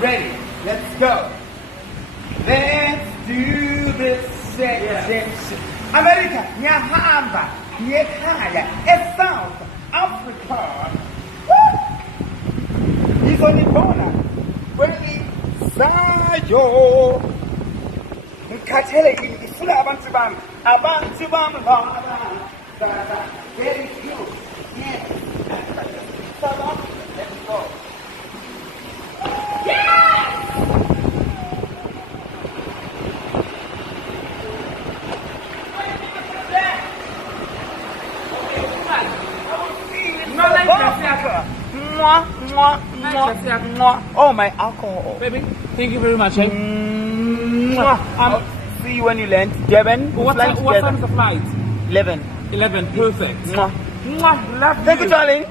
Ready? Let's go. Let's do this section. America, Nyahamba, Nyekaya, South Africa. He's on the corner. Ready? Sayo. Nkatele ifula abantu bami. Abantu bami bami. Very cute. Yes. Let's go. Oh, my alcohol. Baby, thank you very much. Eh? I'll see you when you land. Devon, What time is the flight? 11. 11, perfect. Mwah. Love Thank you. you, darling.